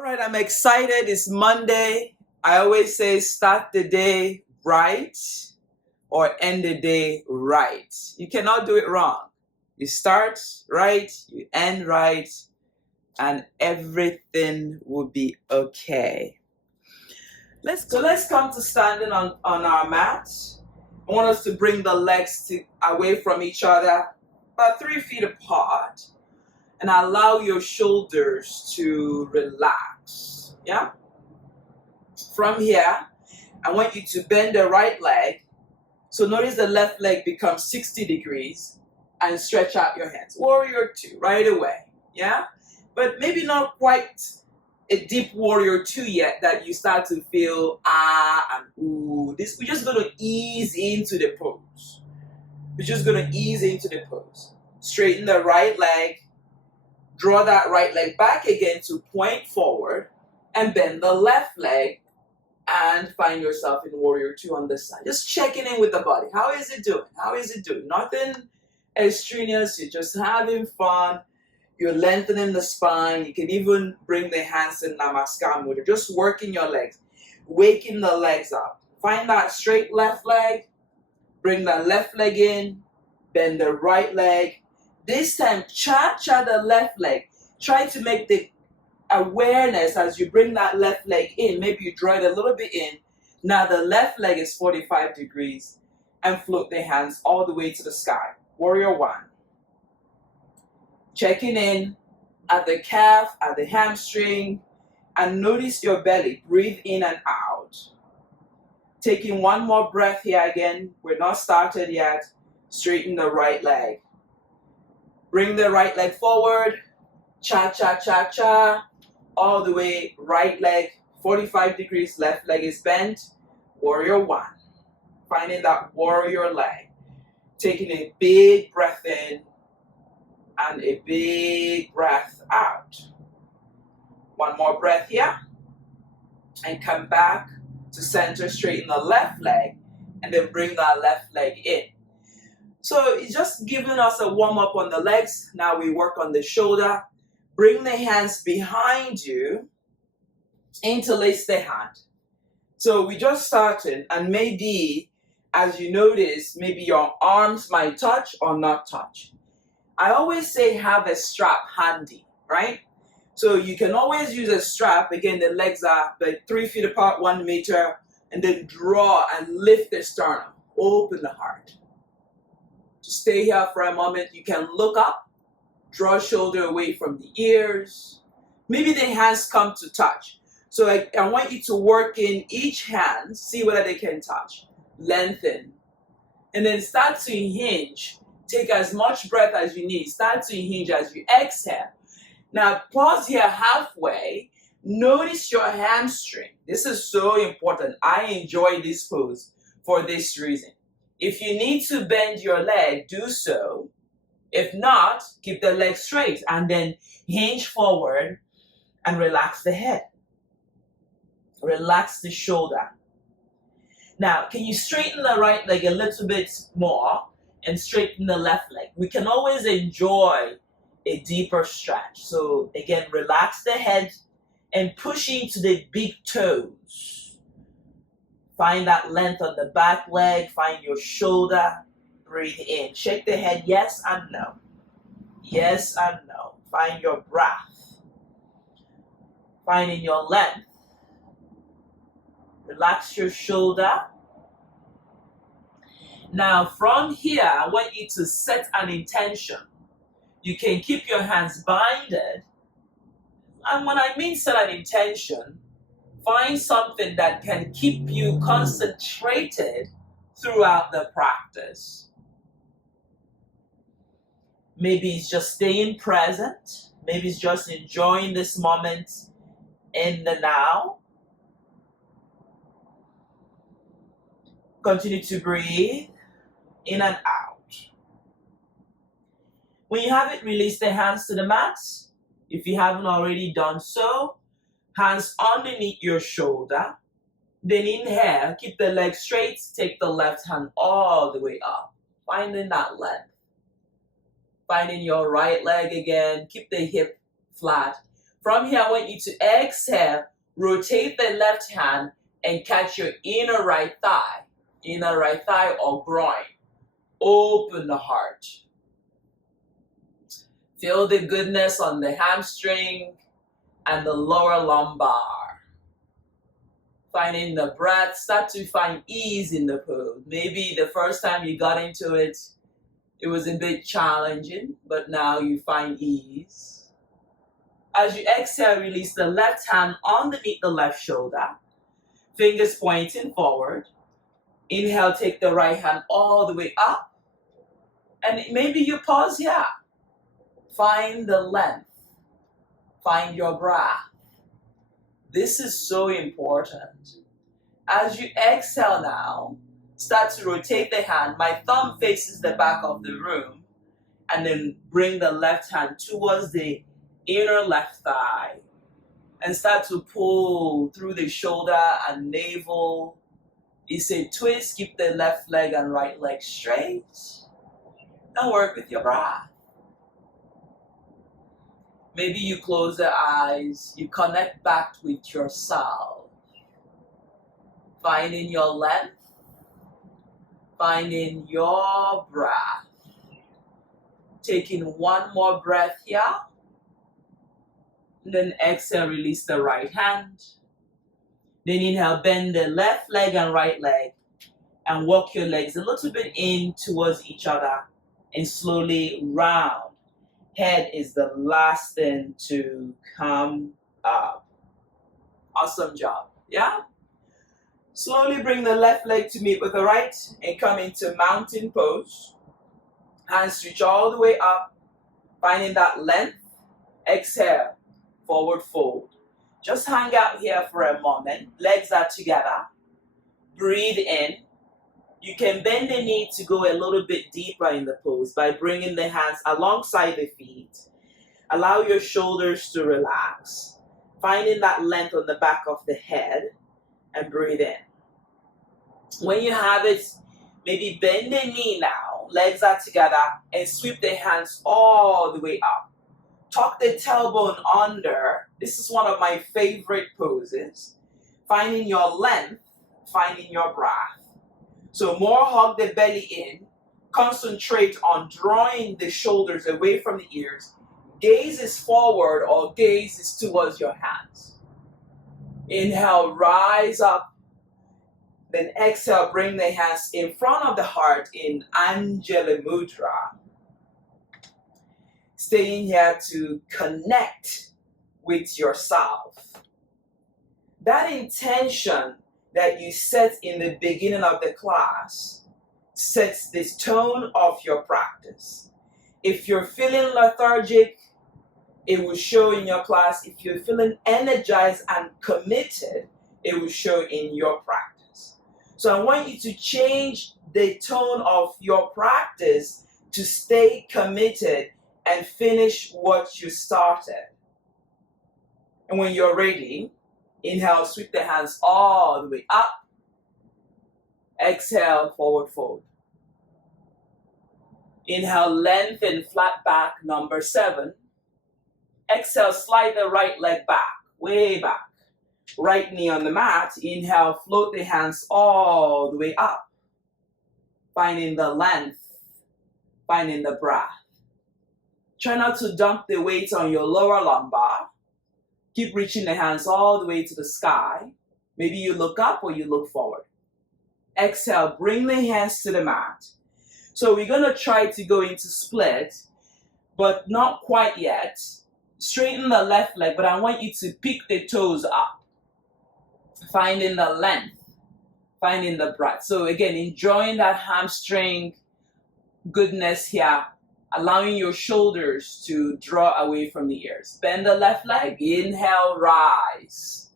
All right, I'm excited. It's Monday. I always say start the day right or end the day right. You cannot do it wrong. You start right, you end right, and everything will be okay. Let's come to standing on our mat. I want us to bring the legs away from each other, about 3 feet apart, and allow your shoulders to relax. Yeah? From here, I want you to bend the right leg. So notice the left leg becomes 60 degrees and stretch out your hands. Warrior 2 right away. Yeah? But maybe not quite a deep warrior 2 yet that you start to feel and ooh. We're just going to ease into the pose. We're just going to ease into the pose. Straighten the right leg. Draw that right leg back again to point forward and bend the left leg and find yourself in warrior 2 on this side. Just checking in with the body. How is it doing? How is it doing? Nothing extraneous. You're just having fun. You're lengthening the spine. You can even bring the hands in Namaskar mudra. Just working your legs. Waking the legs up. Find that straight left leg. Bring the left leg in. Bend the right leg. This time, cha-cha the left leg. Try to make the awareness as you bring that left leg in. Maybe you draw it a little bit in. Now the left leg is 45 degrees. And float the hands all the way to the sky. Warrior 1. Checking in at the calf, at the hamstring, and notice your belly. Breathe in and out. Taking one more breath here again. We're not started yet. Straighten the right leg. Bring the right leg forward. Cha-cha-cha-cha. All the way, right leg, 45 degrees, left leg is bent. Warrior 1. Finding that warrior leg. Taking a big breath in. And a big breath out. One more breath here. And come back to center, straighten the left leg. And then bring that left leg in. So it's just giving us a warm up on the legs. Now we work on the shoulder. Bring the hands behind you. Interlace the hand. So we just started, and maybe as you notice, maybe your arms might touch or not touch. I always say have a strap handy, right? So you can always use a strap. Again, the legs are like 3 feet apart, 1 meter, and then draw and lift the sternum. Open the heart. Just stay here for a moment. You can look up, draw shoulder away from the ears. Maybe the hands come to touch. So I want you to work in each hand, see whether they can touch. Lengthen. And then start to hinge. Take as much breath as you need. Start to hinge as you exhale. Now pause here halfway. Notice your hamstring. This is so important. I enjoy this pose for this reason. If you need to bend your leg, do so. If not, keep the leg straight and then hinge forward and relax the head. Relax the shoulder. Now, can you straighten the right leg a little bit more and straighten the left leg? We can always enjoy a deeper stretch. So again, relax the head and push into the big toes. Find that length on the back leg. Find your shoulder. Breathe in. Shake the head yes and no. Yes and no. Find your breath. Finding your length. Relax your shoulder. Now from here, I want you to set an intention. You can keep your hands binded. And when I mean set an intention, find something that can keep you concentrated throughout the practice. Maybe it's just staying present. Maybe it's just enjoying this moment in the now. Continue to breathe in and out. When you have it, release the hands to the mat. If you haven't already done so, hands underneath your shoulder. Then inhale, keep the leg straight, take the left hand all the way up. Finding that length. Finding your right leg again, keep the hip flat. From here, I want you to exhale, rotate the left hand, and catch your inner right thigh or groin. Open the heart. Feel the goodness on the hamstring and the lower lumbar. Finding the breath, start to find ease in the pose. Maybe the first time you got into it, it was a bit challenging, but now you find ease. As you exhale, release the left hand underneath the left shoulder, fingers pointing forward. Inhale, take the right hand all the way up. And maybe you pause here. Find the length. Find your breath. This is so important. As you exhale now, start to rotate the hand. My thumb faces the back of the room. And then bring the left hand towards the inner left thigh. And start to pull through the shoulder and navel. It's a twist. Keep the left leg and right leg straight. And work with your breath. Maybe you close the eyes. You connect back with yourself. Finding your length. Finding your breath. Taking one more breath here. And then exhale, release the right hand. Then inhale, bend the left leg and right leg. And walk your legs a little bit in towards each other. And slowly round. Head is the last thing to come up. Awesome job. Yeah? Slowly bring the left leg to meet with the right and come into mountain pose. Hands reach all the way up. Finding that length. Exhale. Forward fold. Just hang out here for a moment. Legs are together. Breathe in. You can bend the knee to go a little bit deeper in the pose by bringing the hands alongside the feet. Allow your shoulders to relax. Finding that length on the back of the head and breathe in. When you have it, maybe bend the knee now. Legs are together and sweep the hands all the way up. Tuck the tailbone under. This is one of my favorite poses. Finding your length, finding your breath. So more hug the belly in. Concentrate on drawing the shoulders away from the ears. Gaze is forward or gaze is towards your hands. Inhale, rise up. Then exhale, bring the hands in front of the heart in Anjali Mudra. Staying here to connect with yourself. That intention that you set in the beginning of the class sets the tone of your practice. If you're feeling lethargic, it will show in your class. If you're feeling energized and committed, it will show in your practice. So I want you to change the tone of your practice to stay committed and finish what you started. And when you're ready, inhale, sweep the hands all the way up. Exhale, forward fold. Inhale, lengthen, flat back, number 7. Exhale, slide the right leg back, way back. Right knee on the mat. Inhale, float the hands all the way up. Finding the length, finding the breath. Try not to dump the weight on your lower lumbar. Keep reaching the hands all the way to the sky. Maybe you look up or you look forward. Exhale, bring the hands to the mat. So we're going to try to go into split, but not quite yet. Straighten the left leg, but I want you to pick the toes up. Finding the length, finding the breath. So again, enjoying that hamstring goodness here. Allowing your shoulders to draw away from the ears. Bend the left leg. Inhale, rise.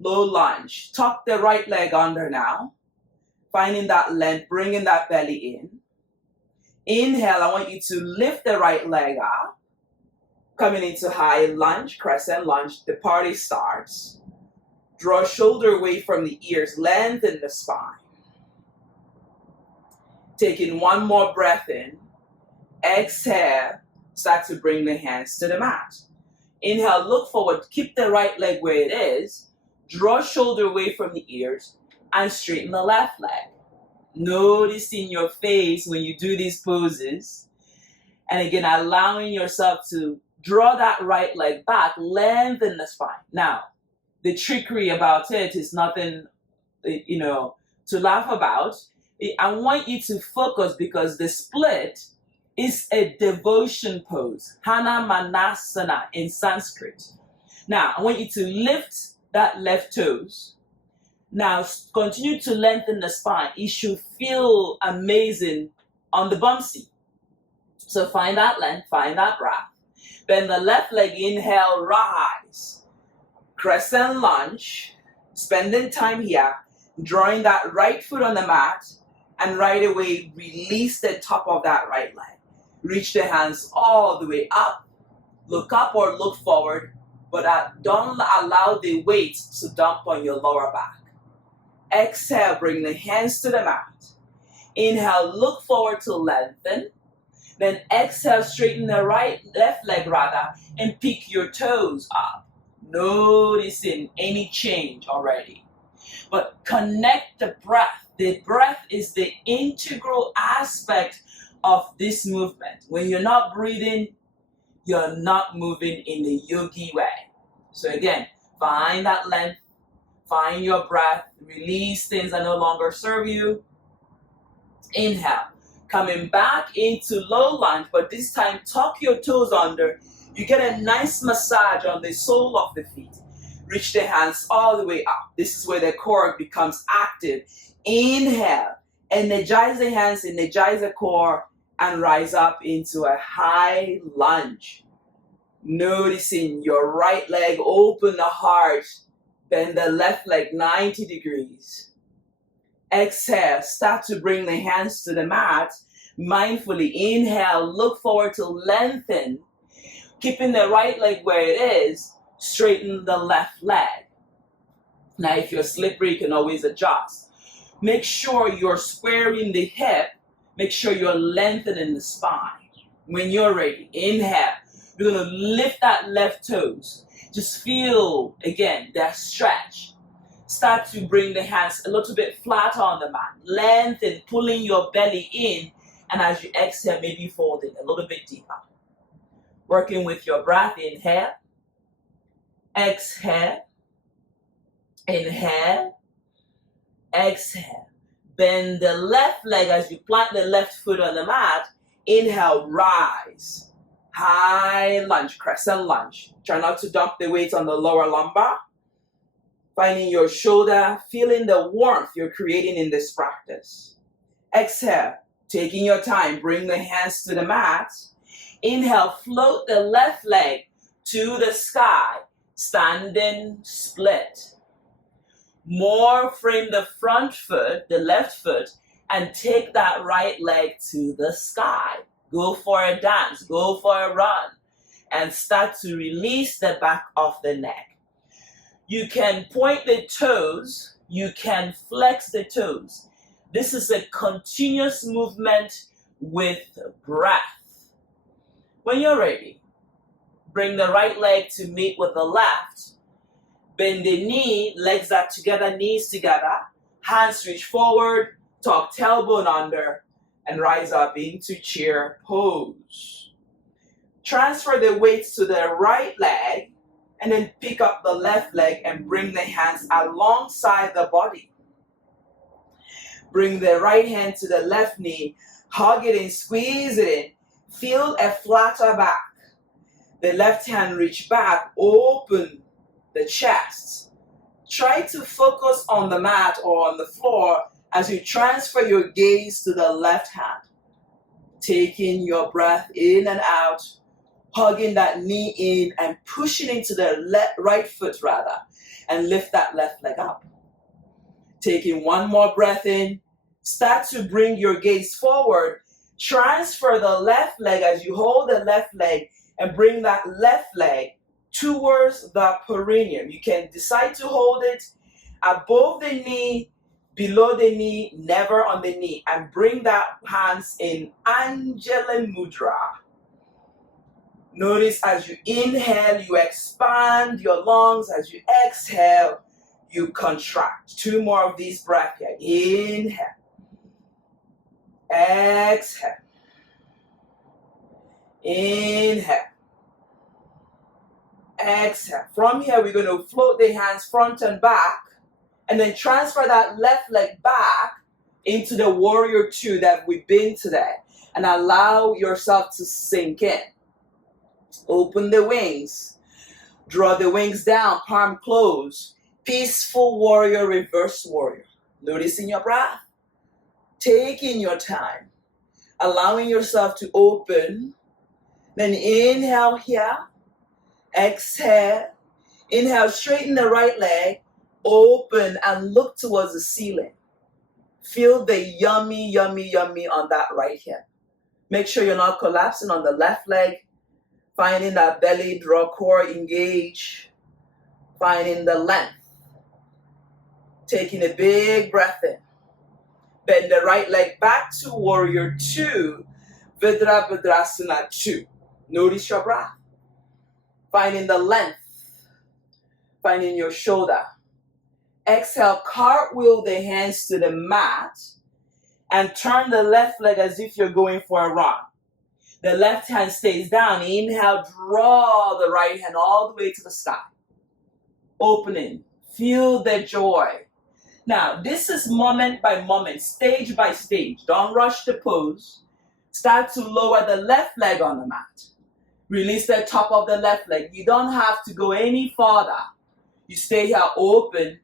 Low lunge. Tuck the right leg under now. Finding that length, bringing that belly in. Inhale, I want you to lift the right leg up. Coming into high lunge, crescent lunge. The party starts. Draw shoulder away from the ears. Lengthen the spine. Taking one more breath in. Exhale, start to bring the hands to the mat. Inhale, look forward. Keep the right leg where it is. Draw shoulder away from the ears and straighten the left leg. Noticing your face when you do these poses. And again, allowing yourself to draw that right leg back, lengthen the spine. Now, the trickery about it is nothing, to laugh about. I want you to focus because the split is a devotion pose, Hanumanasana in Sanskrit. Now, I want you to lift that left toes. Now, continue to lengthen the spine. It should feel amazing on the bum seat. So find that length, find that breath. Then the left leg, inhale, rise. Crescent lunge, spending time here, drawing that right foot on the mat, and right away, release the top of that right leg. Reach the hands all the way up. Look up or look forward, but don't allow the weight to dump on your lower back. Exhale, bring the hands to the mat. Inhale, look forward to lengthen. Then exhale, straighten the left leg and pick your toes up. Noticing any change already. But connect the breath. The breath is the integral aspect of this movement. When you're not breathing, you're not moving in the yogi way. So again, find that length, find your breath, release things that no longer serve you. Inhale, coming back into low lunge, but this time tuck your toes under. You get a nice massage on the sole of the feet. Reach the hands all the way up. This is where the core becomes active. Inhale, energize the hands, energize the core, and rise up into a high lunge. Noticing your right leg, open the heart, bend the left leg 90 degrees. Exhale, start to bring the hands to the mat. Mindfully inhale, look forward to lengthen. Keeping the right leg where it is, straighten the left leg. Now, if you're slippery, you can always adjust. Make sure you're squaring the hip. Make sure you're lengthening the spine. When you're ready, inhale. You're going to lift that left toes. Just feel, again, that stretch. Start to bring the hands a little bit flatter on the mat. Lengthen, pulling your belly in. And as you exhale, maybe folding a little bit deeper. Working with your breath, inhale. Exhale. Inhale. Exhale. Bend the left leg as you plant the left foot on the mat. Inhale, rise. High lunge, crescent lunge. Try not to dump the weight on the lower lumbar. Finding your shoulder, feeling the warmth you're creating in this practice. Exhale, taking your time, bring the hands to the mat. Inhale, float the left leg to the sky, standing split. More frame the front foot, the left foot, and take that right leg to the sky. Go for a dance, go for a run, and start to release the back of the neck. You can point the toes, you can flex the toes. This is a continuous movement with breath. When you're ready, bring the right leg to meet with the left. Bend the knee, legs are together, knees together. Hands reach forward, tuck tailbone under, and rise up into chair pose. Transfer the weights to the right leg, and then pick up the left leg and bring the hands alongside the body. Bring the right hand to the left knee, hug it in, squeeze it in. Feel a flatter back. The left hand reach back, open the chest. Try to focus on the mat or on the floor as you transfer your gaze to the left hand. Taking your breath in and out, hugging that knee in and pushing into the right foot and lift that left leg up. Taking one more breath in, start to bring your gaze forward. Transfer the left leg as you hold the left leg and bring that left leg towards the perineum. You can decide to hold it above the knee, below the knee, never on the knee, and bring that hands in Anjali Mudra. Notice as you inhale, you expand your lungs. As you exhale, you contract. 2 more of these breaths here. Inhale. Exhale. Inhale. Exhale. From here, we're going to float the hands front and back, and then transfer that left leg back into the warrior 2 that we've been today, and allow yourself to sink in. Open the wings. Draw the wings down, palm closed. Peaceful warrior, reverse warrior. Noticing your breath. Taking your time. Allowing yourself to open. Then inhale here. Exhale. Inhale, straighten the right leg. Open and look towards the ceiling. Feel the yummy, yummy, yummy on that right hip. Make sure you're not collapsing on the left leg. Finding that belly, draw core, engage. Finding the length. Taking a big breath in. Bend the right leg back to warrior 2. Virabhadrasana 2. Notice your breath. Finding the length. Finding your shoulder. Exhale, cartwheel the hands to the mat and turn the left leg as if you're going for a run. The left hand stays down. Inhale, draw the right hand all the way to the sky. Opening. Feel the joy. Now, this is moment by moment, stage by stage. Don't rush the pose. Start to lower the left leg on the mat. Release the top of the left leg. You don't have to go any farther. You stay here open.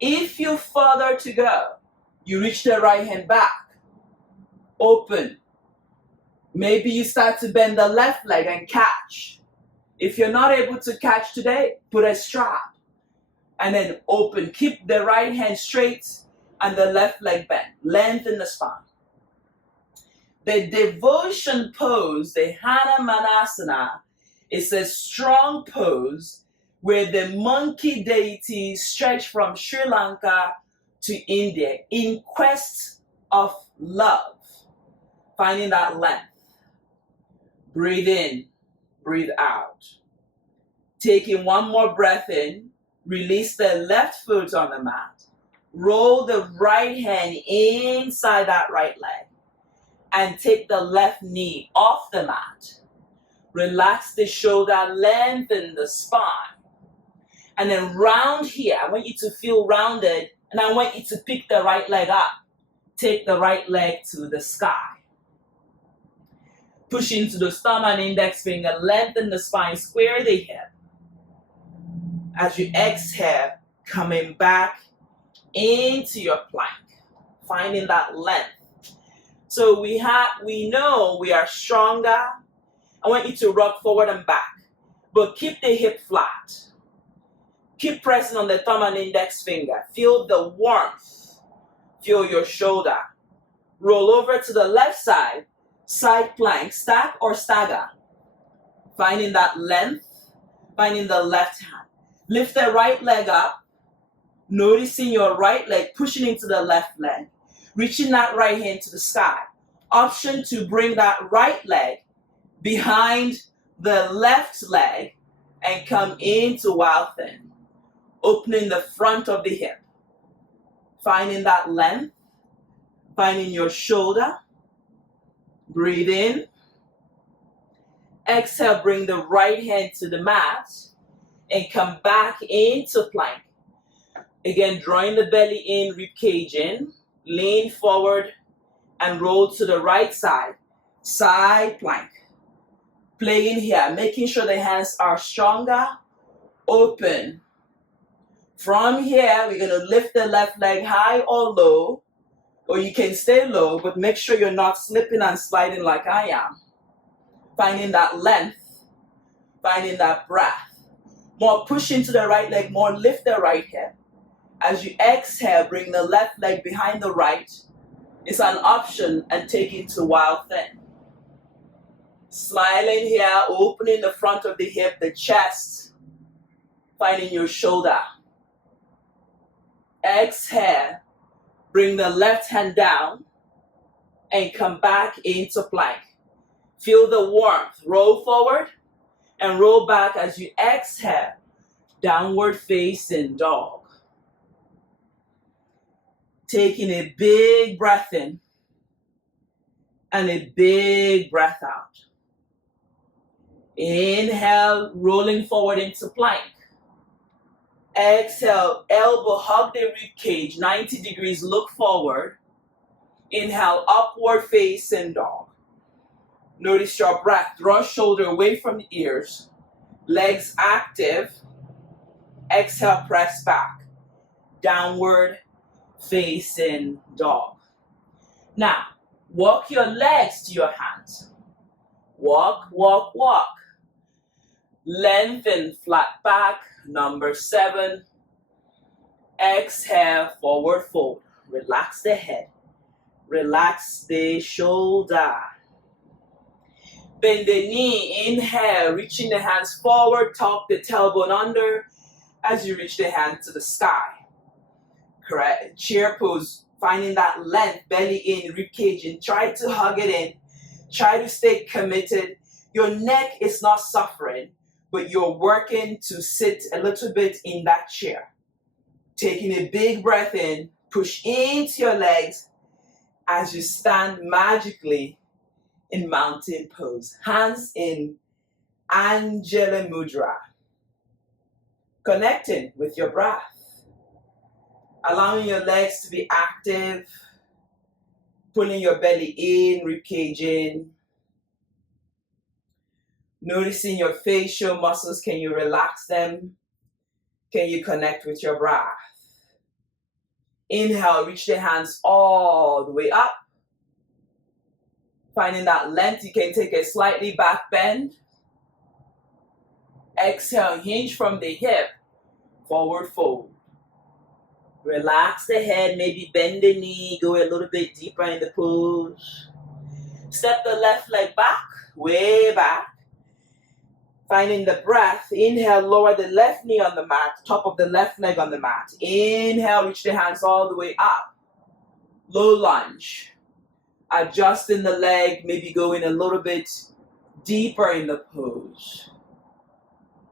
If you further to go, you reach the right hand back. Open. Maybe you start to bend the left leg and catch. If you're not able to catch today, put a strap. And then open. Keep the right hand straight and the left leg bent. Lengthen the spine. The devotion pose, the Hanumanasana, is a strong pose where the monkey deity stretched from Sri Lanka to India in quest of love. Finding that length. Breathe in, breathe out. Taking one more breath in, release the left foot on the mat. Roll the right hand inside that right leg. And take the left knee off the mat. Relax the shoulder, lengthen the spine. And then round here, I want you to feel rounded, and I want you to pick the right leg up. Take the right leg to the sky. Push into the thumb and index finger, lengthen the spine, square the hip. As you exhale, coming back into your plank, finding that length. So we know we are stronger. I want you to rock forward and back, but keep the hip flat. Keep pressing on the thumb and index finger. Feel the warmth. Feel your shoulder. Roll over to the left side, side plank, stack or stagger. Finding that length, finding the left hand. Lift the right leg up, noticing your right leg pushing into the left leg. Reaching that right hand to the sky. Option to bring that right leg behind the left leg and come into wild thing. Opening the front of the hip. Finding that length. Finding your shoulder. Breathe in. Exhale, bring the right hand to the mat and come back into plank. Again, drawing the belly in, rib cage in. Lean forward and roll to the right side. Side plank. Playing here, making sure the hands are stronger. Open. From here, we're going to lift the left leg high or low. Or you can stay low, but make sure you're not slipping and sliding like I am. Finding that length. Finding that breath. More push into the right leg, more lift the right hip. As you exhale, bring the left leg behind the right. It's an option and take it to wild thing. Smiling here, opening the front of the hip, the chest. Finding your shoulder. Exhale, bring the left hand down and come back into plank. Feel the warmth. Roll forward, And roll back as you exhale, downward facing dog. Taking a big breath in and a big breath out. Inhale, rolling forward into plank. Exhale, elbow hug the rib cage, 90 degrees, look forward. Inhale, upward facing dog. Notice your breath, draw shoulder away from the ears. Legs active. Exhale, press back. Downward facing dog. Now, walk your legs to your hands. Walk, walk, walk. Lengthen, flat back, number 7. Exhale, forward fold. Relax the head. Relax the shoulder. Bend the knee, inhale, reaching the hands forward, tuck the tailbone under as you reach the hand to the sky. Correct. Chair pose, finding that length, belly in, rib cage in. Try to hug it in. Try to stay committed. Your neck is not suffering, but you're working to sit a little bit in that chair. Taking a big breath in, push into your legs as you stand magically in mountain pose. Hands in Anjali Mudra. Connecting with your breath. Allowing your legs to be active. Pulling your belly in, ribcage in. Noticing your facial muscles. Can you relax them? Can you connect with your breath? Inhale, reach the hands all the way up. Finding that length, you can take a slightly back bend. Exhale, hinge from the hip, forward fold. Relax the head, maybe bend the knee, go a little bit deeper in the pose. Step the left leg back, way back. Finding the breath, inhale, lower the left knee on the mat, top of the left leg on the mat. Inhale, reach the hands all the way up. Low lunge. Adjusting the leg, maybe going a little bit deeper in the pose.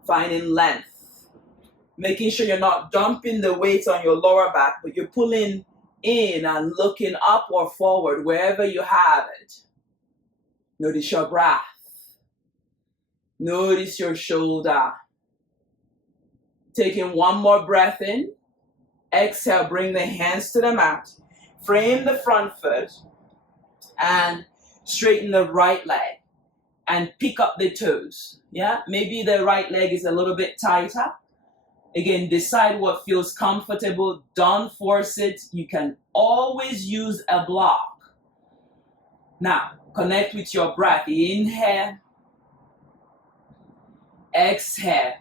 Finding length. Making sure you're not dumping the weight on your lower back, but you're pulling in and looking up or forward, wherever you have it. Notice your breath. Notice your shoulder. Taking one more breath in. Exhale, bring the hands to the mat. Frame the front foot. And straighten the right leg and pick up the toes. Yeah, maybe the right leg is a little bit tighter. Again, decide what feels comfortable. Don't force it. You can always use a block. Now, connect with your breath. Inhale. Exhale.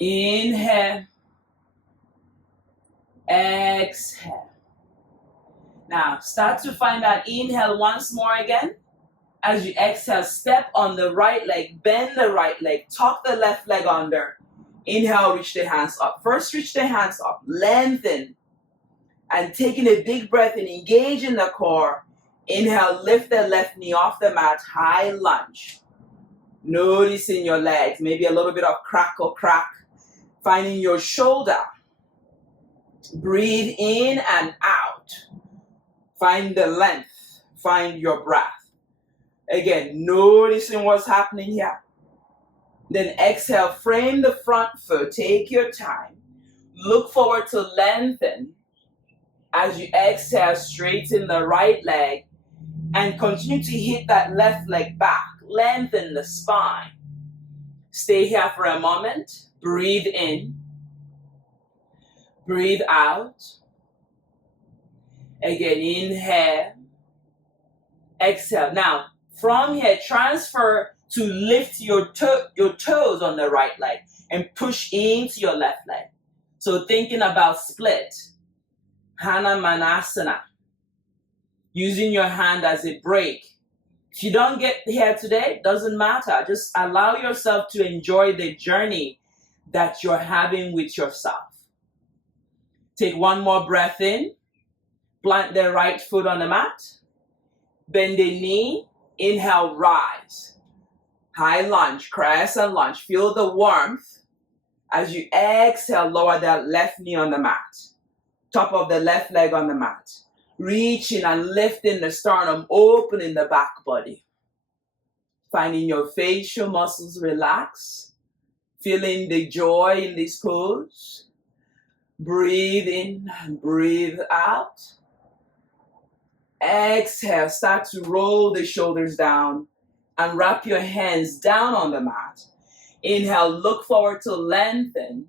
Inhale. Exhale. Now, start to find that inhale once more again. As you exhale, step on the right leg, bend the right leg, tuck the left leg under. Inhale, reach the hands up. First, reach the hands up, lengthen. And taking a big breath and engage in the core. Inhale, lift the left knee off the mat, high lunge. Noticing your legs, maybe a little bit of crack or crack. Finding your shoulder. Breathe in and out. Find the length. Find your breath. Again, noticing what's happening here. Then exhale, frame the front foot. Take your time. Look forward to lengthen. As you exhale, straighten the right leg. And continue to hit that left leg back. Lengthen the spine. Stay here for a moment. Breathe in. Breathe out. Again, inhale. Exhale. Now, from here, transfer to lift your toes on the right leg and push into your left leg. So thinking about split. Hanumanasana. Using your hand as a break. If you don't get here today, doesn't matter. Just allow yourself to enjoy the journey that you're having with yourself. Take one more breath in. Plant the right foot on the mat. Bend the knee. Inhale, rise. High lunge, crescent lunge. Feel the warmth. As you exhale, lower that left knee on the mat. Top of the left leg on the mat. Reaching and lifting the sternum, opening the back body. Finding your facial muscles relax. Feeling the joy in this pose. Breathe in and breathe out. Exhale, start to roll the shoulders down and wrap your hands down on the mat. Inhale, look forward to lengthen.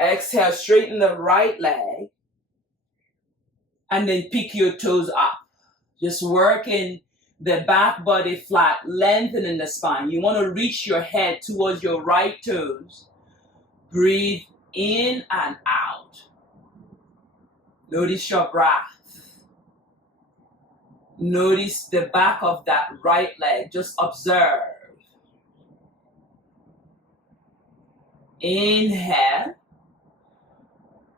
Exhale, straighten the right leg. And then pick your toes up. Just working the back body flat, lengthening the spine. You want to reach your head towards your right toes. Breathe in and out. Notice your breath. Notice the back of that right leg. Just observe. Inhale.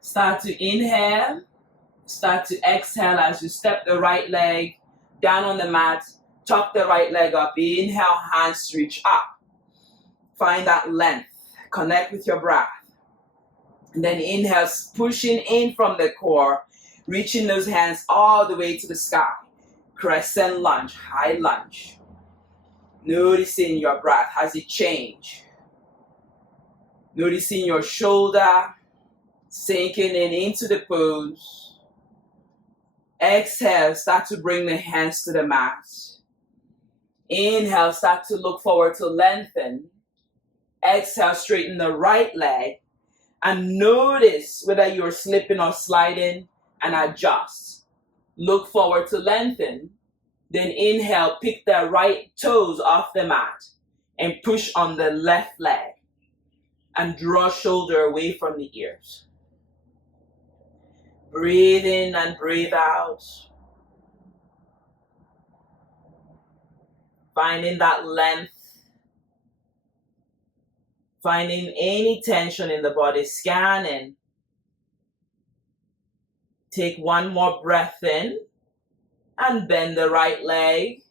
Start to inhale. Start to exhale as you step the right leg down on the mat. Tuck the right leg up. Inhale, hands reach up. Find that length. Connect with your breath. And then inhale, pushing in from the core. Reaching those hands all the way to the sky. Crescent lunge, high lunge. Noticing your breath as it changes. Noticing your shoulder sinking in into the pose. Exhale, start to bring the hands to the mat. Inhale, start to look forward to lengthen. Exhale, straighten the right leg. And notice whether you're slipping or sliding and adjust. Look forward to lengthen. Then inhale, pick the right toes off the mat and push on the left leg. And draw shoulder away from the ears. Breathe in and breathe out. Finding that length. Finding any tension in the body, scanning. Take one more breath in and bend the right leg.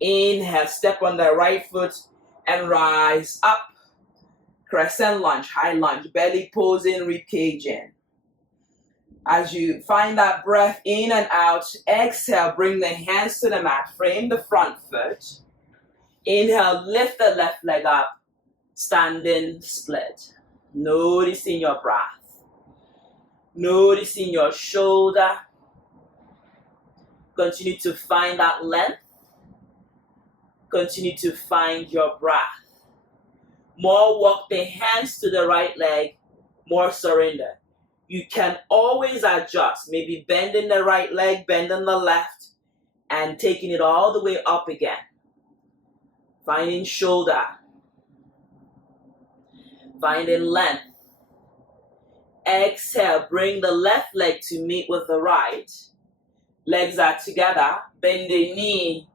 Inhale, step on the right foot and rise up. Crescent lunge, high lunge, belly pose in, rib cage in. As you find that breath in and out, exhale, bring the hands to the mat, frame the front foot. Inhale, lift the left leg up, standing split. Noticing your breath. Noticing your shoulder. Continue to find that length. Continue to find your breath. More walk the hands to the right leg, more surrender. You can always adjust, maybe bending the right leg, bending the left, and taking it all the way up again. Finding shoulder. Finding length. Exhale, bring the left leg to meet with the right. Legs are together, bend the knee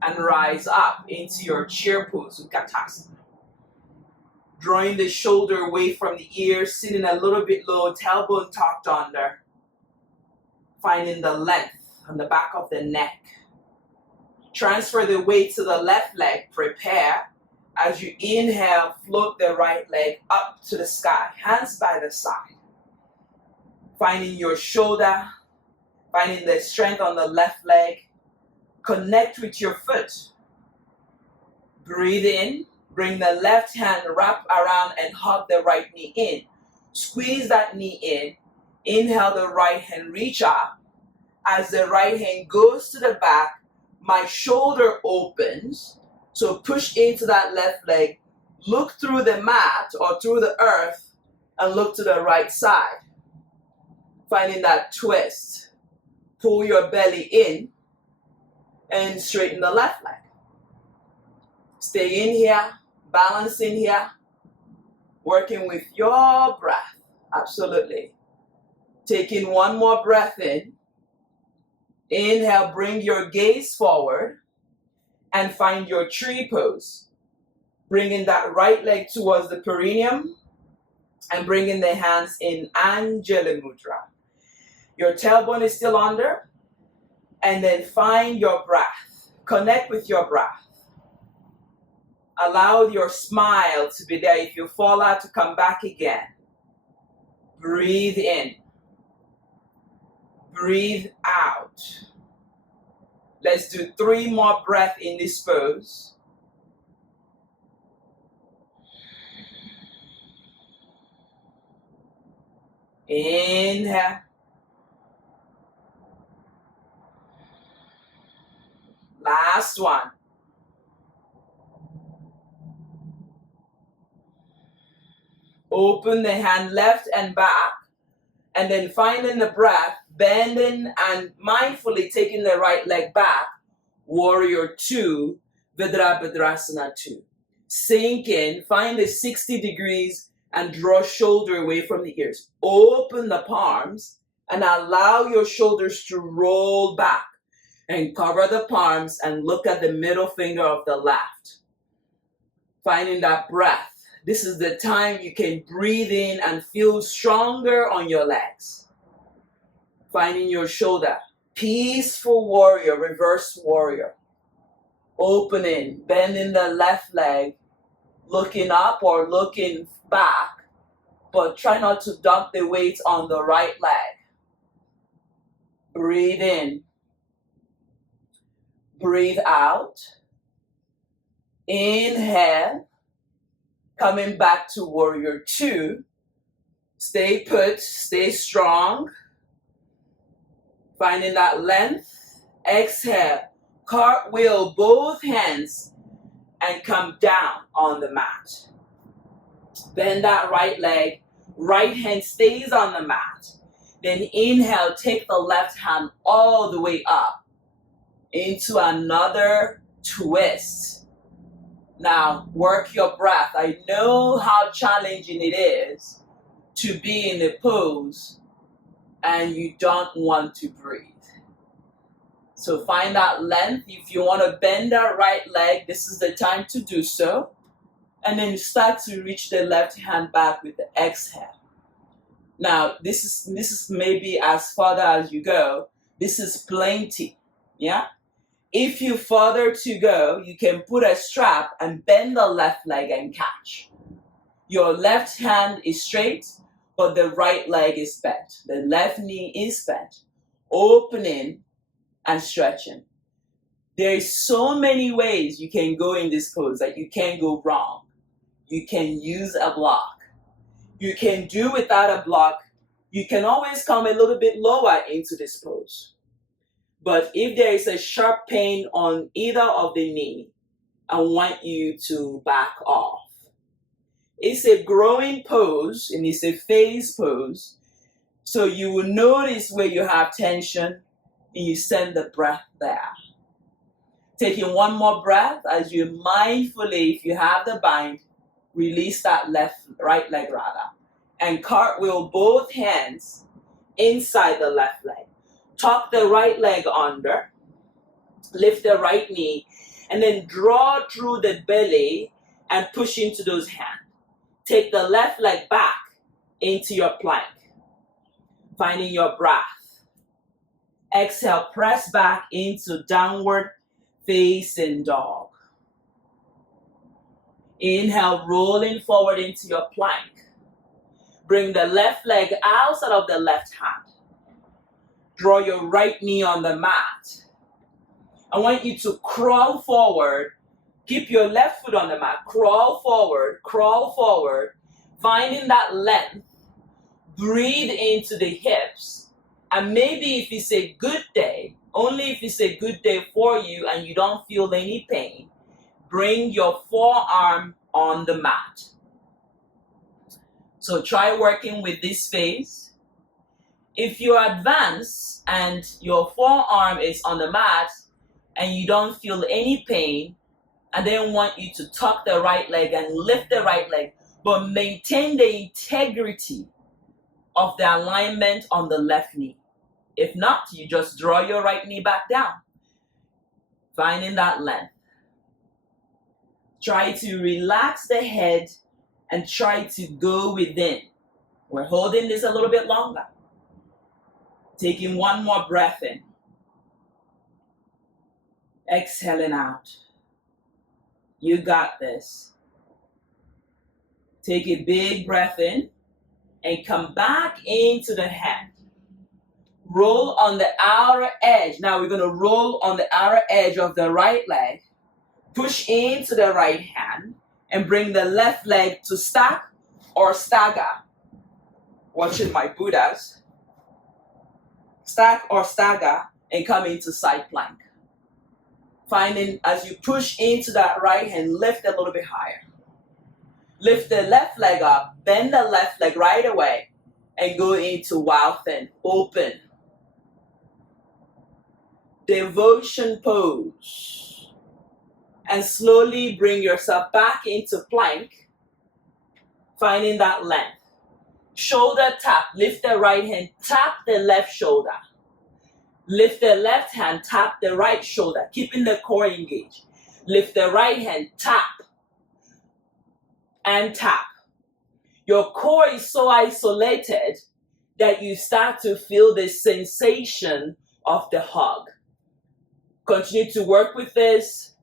and rise up into your chair pose, Utkatasana. Drawing the shoulder away from the ears, sitting a little bit low, tailbone tucked under. Finding the length on the back of the neck. Transfer the weight to the left leg, prepare. As you inhale, float the right leg up to the sky, hands by the side. Finding your shoulder, finding the strength on the left leg. Connect with your foot. Breathe in. Bring the left hand, wrap around and hug the right knee in. Squeeze that knee in. Inhale the right hand, reach up. As the right hand goes to the back, my shoulder opens. So push into that left leg. Look through the mat or through the earth and look to the right side. Finding that twist. Pull your belly in and straighten the left leg. Stay in here. Balance in here, working with your breath, absolutely. Taking one more breath in. Inhale, bring your gaze forward and find your tree pose. Bringing that right leg towards the perineum and bringing the hands in Anjali Mudra. Your tailbone is still under, and then find your breath. Connect with your breath. Allow your smile to be there. If you fall out, to come back again. Breathe in. Breathe out. Let's do 3 more breaths in this pose. Inhale. Last one. Open the hand left and back, and then finding the breath, bending and mindfully taking the right leg back. Warrior 2, Virabhadrasana 2. Sink in, find the 60 degrees and draw shoulder away from the ears. Open the palms and allow your shoulders to roll back, and cover the palms and look at the middle finger of the left. Finding that breath. This is the time you can breathe in and feel stronger on your legs. Finding your shoulder. Peaceful warrior, reverse warrior. Opening, bending the left leg, looking up or looking back, but try not to dump the weight on the right leg. Breathe in. Breathe out. Inhale. Coming back to warrior 2. Stay put, stay strong. Finding that length. Exhale. Cartwheel both hands and come down on the mat. Bend that right leg. Right hand stays on the mat. Then inhale, take the left hand all the way up into another twist. Now, work your breath. I know how challenging it is to be in a pose and you don't want to breathe. So find that length. If you want to bend that right leg, this is the time to do so. And then start to reach the left hand back with the exhale. Now, this is maybe as further as you go. This is plenty. Yeah? If you further to go, you can put a strap and bend the left leg and catch. Your left hand is straight, but the right leg is bent. The left knee is bent. Opening and stretching. There is so many ways you can go in this pose that you can't go wrong. You can use a block. You can do without a block. You can always come a little bit lower into this pose. But if there is a sharp pain on either of the knee, I want you to back off. It's a growing pose and it's a phase pose. So you will notice where you have tension and you send the breath there. Taking one more breath as you mindfully, if you have the bind, release that right leg rather. And cartwheel both hands inside the left leg. Tuck the right leg under, lift the right knee, and then draw through the belly and push into those hands. Take the left leg back into your plank, finding your breath. Exhale, press back into downward facing dog. Inhale, rolling forward into your plank. Bring the left leg outside of the left hand. Draw your right knee on the mat. I want you to crawl forward. Keep your left foot on the mat. Crawl forward, finding that length. Breathe into the hips. And maybe if it's a good day, only if it's a good day for you and you don't feel any pain, bring your forearm on the mat. So try working with this phase. If you advance and your forearm is on the mat and you don't feel any pain, I then want you to tuck the right leg and lift the right leg, but maintain the integrity of the alignment on the left knee. If not, you just draw your right knee back down, finding that length. Try to relax the head and try to go within. We're holding this a little bit longer. Taking one more breath in. Exhaling out. You got this. Take a big breath in and come back into the hand. Roll on the outer edge. Now we're going to roll on the outer edge of the right leg. Push into the right hand and bring the left leg to stack or stagger. Watching my Buddhas. Stack or stagger and come into side plank. Finding as you push into that right hand, lift a little bit higher. Lift the left leg up, bend the left leg right away, and go into wild thing, open. Devotion pose. And slowly bring yourself back into plank, finding that length. Shoulder tap, lift the right hand, tap the left shoulder. Lift the left hand, tap the right shoulder, keeping the core engaged. Lift the right hand, tap and tap. Your core is so isolated that you start to feel the sensation of the hug. Continue to work with this.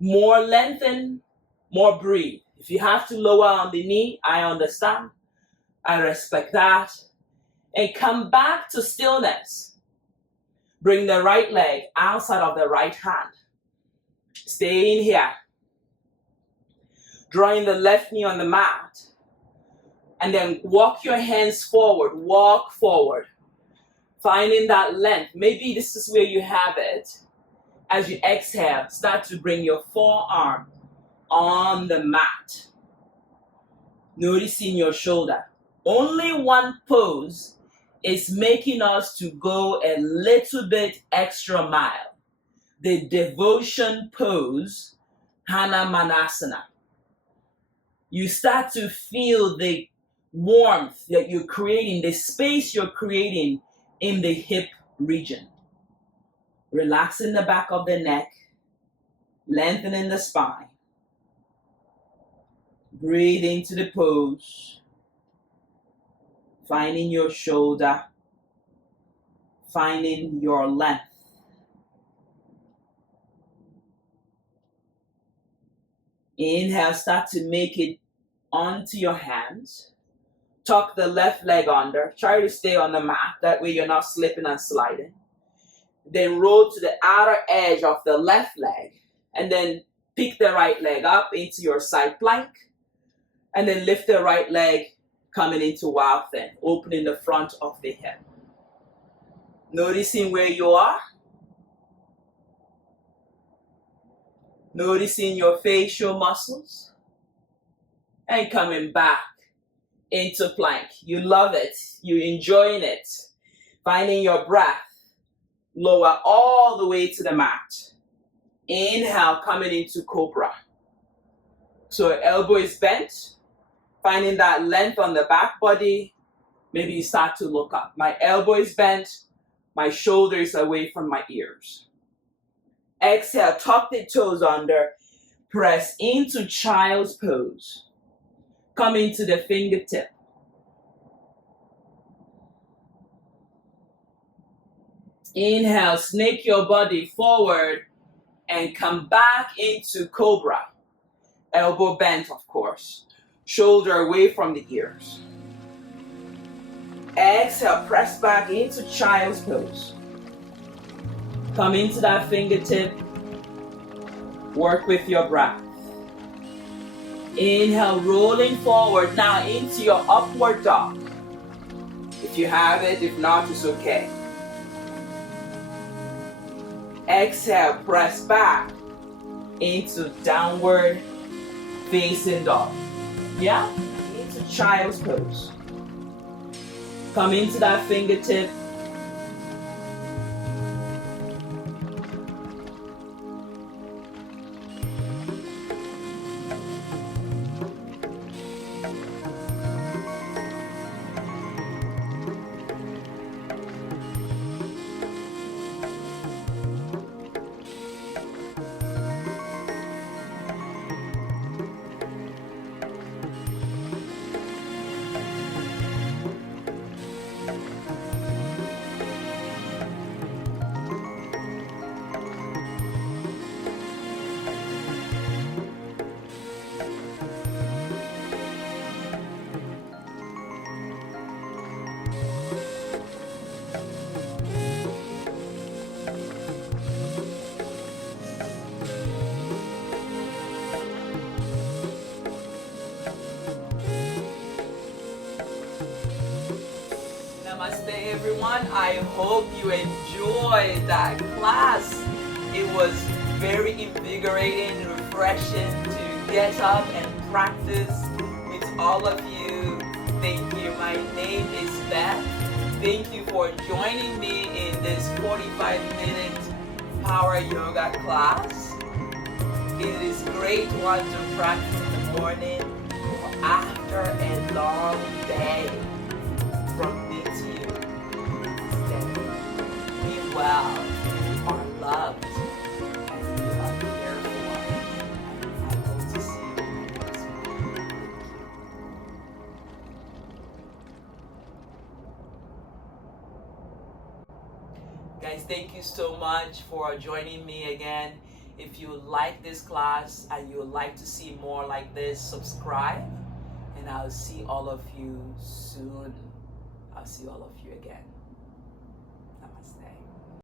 More lengthen, more breathe. If you have to lower on the knee, I understand. I respect that. And come back to stillness. Bring the right leg outside of the right hand. Stay in here. Drawing the left knee on the mat. And then walk your hands forward. Walk forward. Finding that length. Maybe this is where you have it. As you exhale, start to bring your forearm on the mat. Noticing your shoulder. Only one pose is making us to go a little bit extra mile. The devotion pose, Hanumanasana. You start to feel the warmth that you're creating, the space you're creating in the hip region. Relaxing the back of the neck, lengthening the spine. Breathe into the pose. Finding your shoulder. Finding your length. Inhale, start to make it onto your hands. Tuck the left leg under. Try to stay on the mat. That way you're not slipping and sliding. Then roll to the outer edge of the left leg. And then pick the right leg up into your side plank. And then lift the right leg coming into wild thing. Opening the front of the hip. Noticing where you are. Noticing your facial muscles. And coming back into plank. You love it. You're enjoying it. Finding your breath. Lower all the way to the mat. Inhale, coming into cobra. So elbow is bent. Finding that length on the back body. Maybe you start to look up. My elbow is bent. My shoulder is away from my ears. Exhale, tuck the toes under. Press into child's pose. Come into the fingertip. Inhale, snake your body forward and come back into cobra. Elbow bent, of course. Shoulder away from the ears. Exhale, press back into child's pose. Come into that fingertip. Work with your breath. Inhale, rolling forward now into your upward dog. If you have it, if not, it's okay. Exhale, press back into downward facing dog. Yeah? Into child's pose. Come into that fingertip. Namaste everyone. I hope you enjoyed that class. It was very invigorating, refreshing to get up and practice with all of you. Thank you. My name is Beth. Thank you for joining me in this 45-minute power yoga class. It is great one to practice in the morning or after a long day. From me to you, be well, you are loved, and you are cared for. And I hope to see you next week. Guys, thank you so much for joining me again. If you like this class and you would like to see more like this, subscribe, and I'll see all of you soon. I'll see all of you again. Namaste.